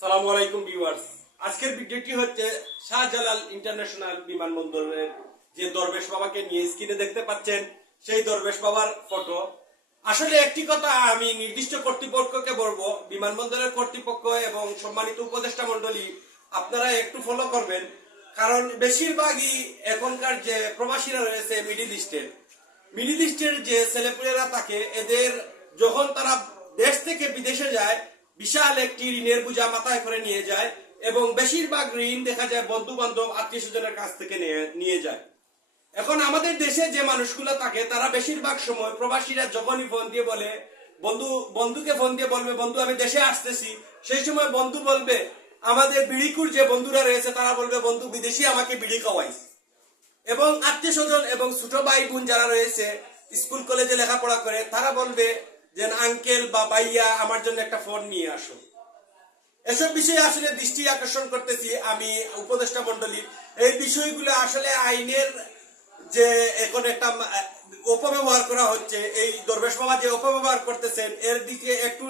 সালামু আলাইকুম ভিউয়ার্স। আজকের ভিডিওটি হচ্ছে শাহজালাল ইন্টারন্যাশনাল বিমানবন্দরের যে দরবেশ বাবাকে নিয়ে স্ক্রিনে দেখতে পাচ্ছেন সেই দরবেশ বাবার ফটো। আসলে একটি কথা আমি নির্দিষ্ট কর্তৃপক্ষকে বলবো, বিমানবন্দরের কর্তৃপক্ষ এবং সম্মানিত উপদেষ্টা মণ্ডলী আপনারা একটু ফলো করবেন, কারণ বেশিরভাগই এখনকার যে প্রবাসীরা রয়েছে মিডিল ইস্টের যে ছেলেপুলেরা থাকে, এদের যখন তারা দেশ থেকে বিদেশে যায় বিশাল একটি ঋণের বোঝা মাথায় করে নিয়ে যায় এবং বেশিরভাগ ঋণ দেখা যায় বন্ধু বান্ধব আত্মীয় স্বজনের কাছ থেকে নিয়ে যায়। এখন আমাদের দেশে যে মানুষগুলো থাকে তারা বেশিরভাগ সময় প্রবাসীরা যখনই ফোন দিয়ে বলে বন্ধুকে ফোন দিয়ে বলবে বন্ধু আমি দেশে আসতেছি, সেই সময় বন্ধু বলবে, আমাদের বিড়িকুর যে বন্ধুরা রয়েছে তারা বলবে বন্ধু বিদেশি আমাকে বিড়ি খাওয়াইস। এবং আত্মীয় স্বজন এবং ছোট ভাই বোন যারা রয়েছে স্কুল কলেজে লেখাপড়া করে তারা বলবে যে আঙ্কেল বা ভাইয়া আমার জন্য একটা ফোন নিয়ে আসো। এসব বিষয়ে আসলে দৃষ্টি আকর্ষণ করতেছি আমি উপদেষ্টা মণ্ডলী, এই বিষয়গুলো আসলে আইনের যে এখন একটা অপব্যবহার করা হচ্ছে, এই দরবেশ বাবা যে অপব্যবহার করতেছেন এর দিকে একটু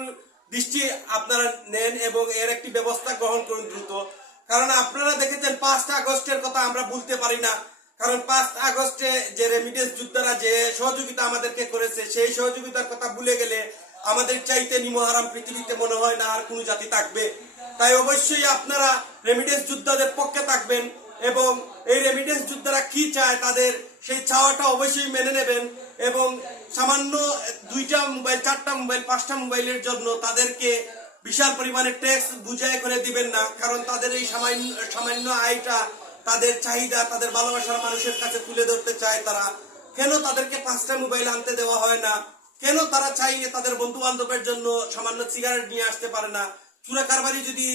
দৃষ্টি আপনারা নেন এবং এর একটি ব্যবস্থা গ্রহণ করুন দ্রুত। কারণ আপনারা দেখেছেন 5 আগস্টের কথা আমরা ভুলতে পারি না, কারণ 5 আগস্টে যে রেমিটেন্স যোদ্ধারা যে সহযোগিতা আমাদেরকে করেছে সেই সহযোগিতার কথা ভুলে গেলে আমাদের চাইতে নিমহারাম পৃথিবীতে মনে হয় না আর কোনো জাতি থাকবে। তাই অবশ্যই আপনারা রেমিটেন্স যোদ্ধাদের পক্ষে থাকবেন এবং এই রেমিটেন্স যোদ্ধারা কি চায় তাদের সেই চাওয়াটা অবশ্যই মেনে নেবেন এবং সামান্য 2টা মোবাইল 4টা মোবাইল 5টা মোবাইলের জন্য তাদেরকে বিশাল পরিমাণে ট্যাক্স বুঝাই করে দিবেন না। কারণ তাদের এই সামান্য আয়টা তাদের চাহিদা তাদের ভালোবাসার মানুষের কাছে তুলে ধরতে চায় তারা। কেন তাদেরকে 5টা মোবাইল আনতে দেওয়া হয় না? কেন তারা চাইলে তাদের বন্ধু বান্ধবের জন্য সামান্য সিগারেট নিয়ে আসতে পারে না? চুরা কারবারি যদি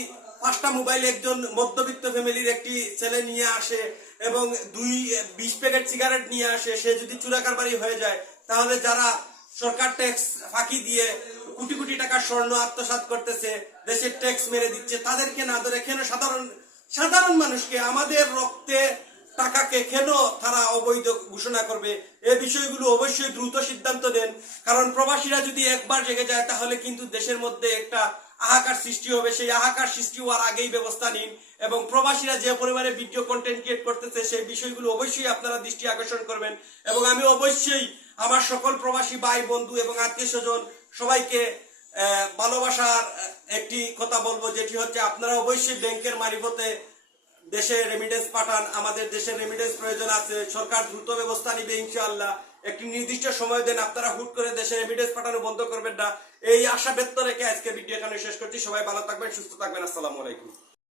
5টা মোবাইল একজন মধ্যবিত্ত ফ্যামিলির একটি ছেলে নিয়ে আসে এবং 20 প্যাকেট সিগারেট নিয়ে আসে, সে যদি চুরা কারবারি হয়ে যায়, তাহলে যারা সরকার ট্যাক্স ফাঁকি দিয়ে কোটি কোটি টাকা স্বর্ণ আত্মসাৎ করতেছে, দেশের ট্যাক্স মেরে দিচ্ছে, তাদেরকে না ধরে কেন সাধারণ মানুষকে আমাদের রক্তে টাকাকে কেন তারা অবৈধ ঘোষণা করবে? এই বিষয়গুলো অবশ্যই দ্রুত সিদ্ধান্ত নেন, কারণ প্রবাসীরা যদি একবার জেগে যায় তাহলে কিন্তু দেশের মধ্যে একটা হাহাকার সৃষ্টি হবে। সেই হাহাকার সৃষ্টি হওয়ার আগেই ব্যবস্থা নিন এবং প্রবাসীরা যে পরিমাণে ভিডিও কন্টেন্ট ক্রিয়েট করতেছে সেই বিষয়গুলো অবশ্যই আপনারা দৃষ্টি আকর্ষণ করবেন। এবং আমি অবশ্যই আমার সকল প্রবাসী ভাই বন্ধু এবং আত্মীয় স্বজন সবাইকে ভালোবাসার একটি কথা বলবো, যেটি হচ্ছে আপনারা অবশ্যই ব্যাংকের মারফতে দেশে রেমিটেন্স পাঠান। আমাদের দেশের রেমিটেন্স প্রয়োজন আছে, সরকার দ্রুত ব্যবস্থা নিবে ইনশাআল্লাহ। একটি নির্দিষ্ট সময় দেন, আপনারা হুট করে দেশে রেমিটেন্স পাঠানো বন্ধ করবেন না। এই আশা ব্যক্ত রেখে আজকে ভিডিও এখানে শেষ করছি। সবাই ভালো থাকবেন, সুস্থ থাকবেন। আসসালামু আলাইকুম।